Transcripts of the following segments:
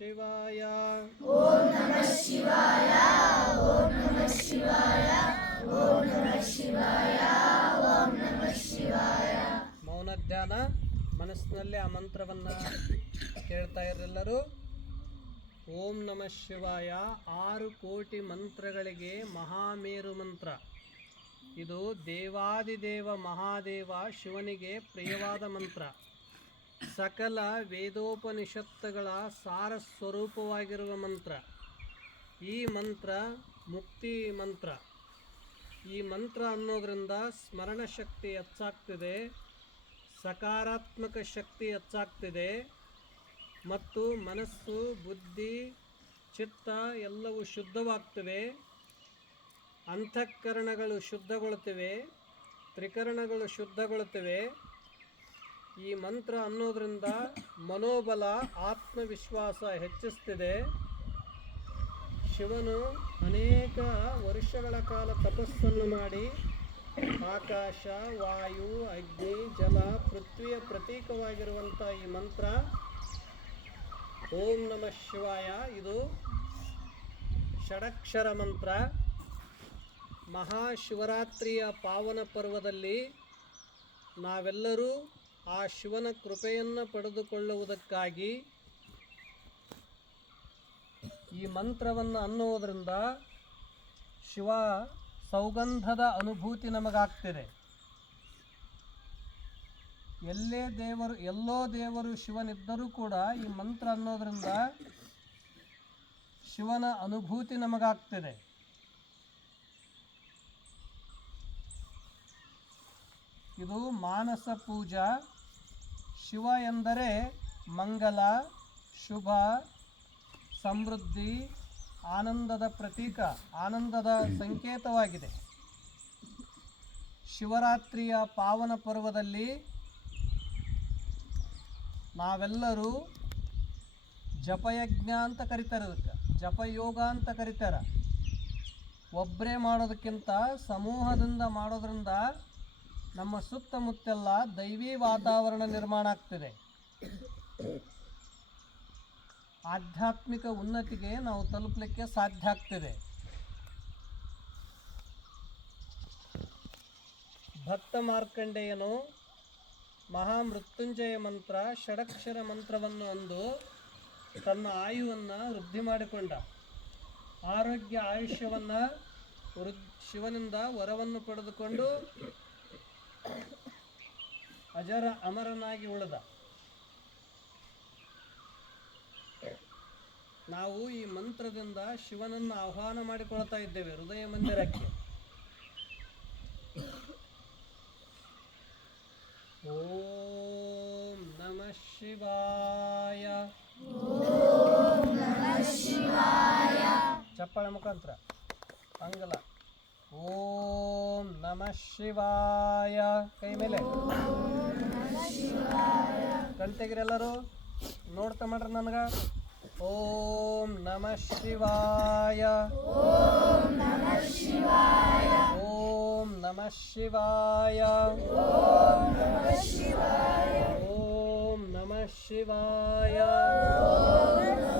ನಮಃ ಶಿವಾಯ. ಮೌನ ಧ್ಯಾನ, ಮನಸ್ಸಿನಲ್ಲಿ ಆ ಮಂತ್ರವನ್ನು ಕೇಳ್ತಾ ಇರೆಲ್ಲರೂ ಓಂ ನಮಃ ಶಿವಾಯ, ಆರು ಕೋಟಿ ಮಂತ್ರಗಳಿಗೆ ಮಹಾಮೇರು ಮಂತ್ರ. ಇದು ದೇವಾದಿದೇವ ಮಹಾದೇವ ಶಿವನಿಗೆ ಪ್ರಿಯವಾದ ಮಂತ್ರ. ಸಕಲ ವೇದೋಪನಿಷತ್ತುಗಳ ಸಾರ ಸ್ವರೂಪವಾಗಿರುವ ಮಂತ್ರ. ಈ ಮಂತ್ರ ಮುಕ್ತಿ ಮಂತ್ರ. ಈ ಮಂತ್ರ ಅನ್ನೋದರಿಂದ ಸ್ಮರಣ ಶಕ್ತಿ ಹೆಚ್ಚಾಗ್ತಿದೆ, ಸಕಾರಾತ್ಮಕ ಶಕ್ತಿ ಹೆಚ್ಚಾಗ್ತಿದೆ, ಮತ್ತು ಮನಸ್ಸು, ಬುದ್ಧಿ, ಚಿತ್ತ ಎಲ್ಲವೂ ಶುದ್ಧವಾಗ್ತವೆ. ಅಂತಃಕರಣಗಳು ಶುದ್ಧಗೊಳ್ತಿವೆ ತ್ರಿಕರಣಗಳು ಶುದ್ಧಗೊಳ್ಳುತ್ತವೆ. ಈ ಮಂತ್ರ ಅನ್ನೋದರಿಂದ ಮನೋಬಲ, ಆತ್ಮವಿಶ್ವಾಸ ಹೆಚ್ಚಿಸ್ತಿದೆ. ಶಿವನು ಅನೇಕ ವರ್ಷಗಳ ಕಾಲ ತಪಸ್ಸನ್ನು ಮಾಡಿ ಆಕಾಶ, ವಾಯು, ಅಗ್ನಿ, ಜಲ, ಪೃಥ್ವಿಯ ಪ್ರತೀಕವಾಗಿರುವಂಥ ಈ ಮಂತ್ರ ಓಂ ನಮಃ ಶಿವಾಯ. ಇದು ಷಡಕ್ಷರ ಮಂತ್ರ. ಮಹಾಶಿವರಾತ್ರಿಯ ಪಾವನ ಪರ್ವದಲ್ಲಿ ನಾವೆಲ್ಲರೂ ಆ ಶಿವನ ಕೃಪೆಯನ್ನು ಪಡೆದುಕೊಳ್ಳುವುದಕ್ಕಾಗಿ ಈ ಮಂತ್ರವನ್ನು ಅನ್ನುವುದರಿಂದ ಶಿವ ಸೌಗಂಧದ ಅನುಭೂತಿ ನಮಗಾಗ್ತಿದೆ. ಎಲ್ಲೇ ದೇವರು, ಎಲ್ಲೋ ದೇವರು ಶಿವನಿದ್ದರೂ ಕೂಡ ಈ ಮಂತ್ರ ಅನ್ನೋದರಿಂದ ಶಿವನ ಅನುಭೂತಿ ನಮಗಾಗ್ತಿದೆ. ಇದು ಮಾನಸ ಪೂಜಾ, ಶಿವ ಎಂದರೆ ಮಂಗಲ, ಶುಭ, ಸಮೃದ್ಧಿ, ಆನಂದದ ಪ್ರತೀಕ, ಆನಂದದ ಸಂಕೇತವಾಗಿದೆ. ಶಿವರಾತ್ರಿಯ ಪಾವನ ಪರ್ವದಲ್ಲಿ ನಾವೆಲ್ಲರೂ ಜಪಯಜ್ಞ ಅಂತ ಕರಿತಾರೆ ಅದಕ್ಕೆ. ಜಪಯೋಗ ಅಂತ ಕರಿತಾರೆ. ಒಬ್ಬರೇ ಮಾಡೋದಕ್ಕಿಂತ ಸಮೂಹದಿಂದ ಮಾಡೋದ್ರಿಂದ ನಮ್ಮ ಸುತ್ತಮುತ್ತೆಲ್ಲ ದೈವಿ ವಾತಾವರಣ ನಿರ್ಮಾಣ ಆಗ್ತಿದೆ. ಆಧ್ಯಾತ್ಮಿಕ ಉನ್ನತಿಗೆ ನಾವು ತಲುಪಲಿಕ್ಕೆ ಸಾಧ್ಯ ಆಗ್ತಿದೆ. ಭಕ್ತ ಮಾರ್ಕಂಡೆಯನು ಮಹಾಮೃತ್ಯುಂಜಯ ಮಂತ್ರ, ಷಡಕ್ಷರ ಮಂತ್ರವನ್ನು ಅಂದು ತನ್ನ ಆಯುವನ್ನು ವೃದ್ಧಿ ಮಾಡಿಕೊಂಡ. ಆರೋಗ್ಯ ಆಯುಷ್ಯವನ್ನು ವೃದ್ ಶಿವನಿಂದ ವರವನ್ನು ಪಡೆದುಕೊಂಡು ಅಜರ ಅಮರನಾಗಿ ಉಳಿದ. ನಾವು ಈ ಮಂತ್ರದಿಂದ ಶಿವನನ್ನು ಆಹ್ವಾನ ಮಾಡಿಕೊಳ್ತಾ ಇದ್ದೇವೆ ಹೃದಯ ಮಂದಿರಕ್ಕೆ. ಓಂ ನಮಃ ಶಿವಾಯ. ಚಪ್ಪಳ ಮುಖಾಂತರ. ಹಂಗಲ್ಲ ಓಂ ನಮಃ ಶಿವಾಯ. ಕೈ ಮೇಲೆ. ಕಲ್ತೆಗಿರೆಲ್ಲರು ನೋಡ್ತಾ ಮಾಡ್ರಿ ನನಗ. ಓಂ ನಮಃ ಶಿವಾಯ. ಓಂ ನಮಃ ಶಿವಾಯ. ಓಂ ನಮಃ ಶಿವಾಯ. ಓಂ ನಮಃ ಶಿವಾಯ ಜೋರು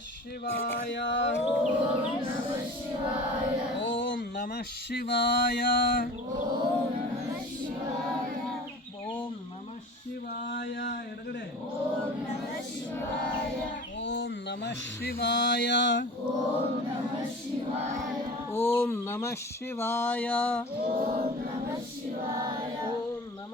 శివాయ. ఓం నమ శివాయ. ఓం నమ శివాయ. ఎడగడే. ఓం నమ శివాయ. ఓం నమ శివాయ.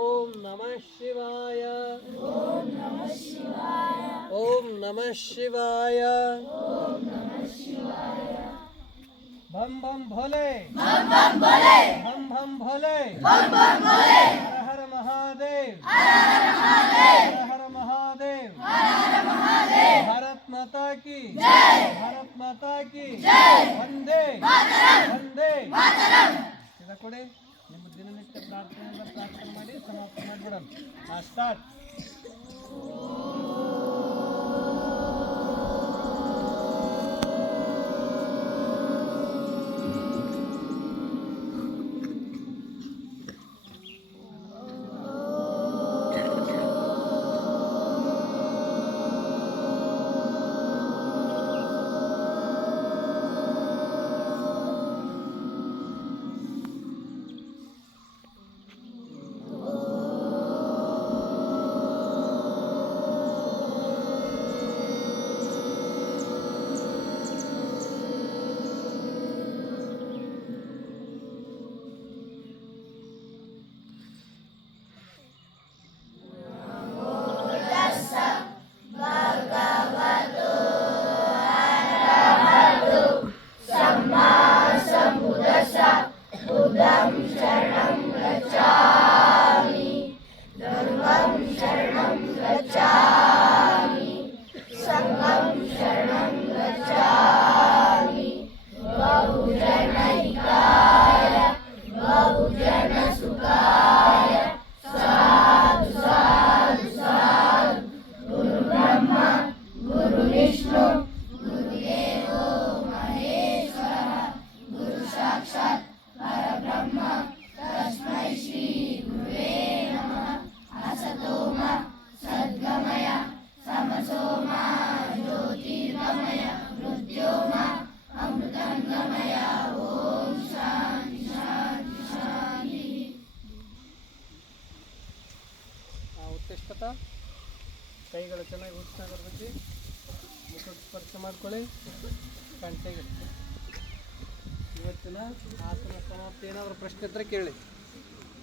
ओम नमः शिवाय। ओम नमः शिवाय। ओम नमः शिवाय ओम नमः शिवाय भम भम भोले। भम भम भोले। भम भम भोले भम भम भोले हर हर महादेव। हर हर महादेव। हर हर महादेव हर हर महादेव भारत माता की। जय भारत माता की। जय वंदे। मातरम वंदे। मातरम। तिला कोणी Ready? Come on, come on, ಕೈಗಳು ಚೆನ್ನಾಗಿ ಉಷ್ಣ ಬರ್ತೈತಿ ಮುಖಕ್ಕೆ ಸ್ಪರ್ಶ ಮಾಡ್ಕೊಳ್ಳಿ. ಕಣ್ ತೆಗಿರಿ ಇವತ್ತಿನ ಆಸನ ಸಮಾಪ್ತಿ ಏನಾದರೂ ಪ್ರಶ್ನೆ ಇದ್ದರೆ ಕೇಳಿ.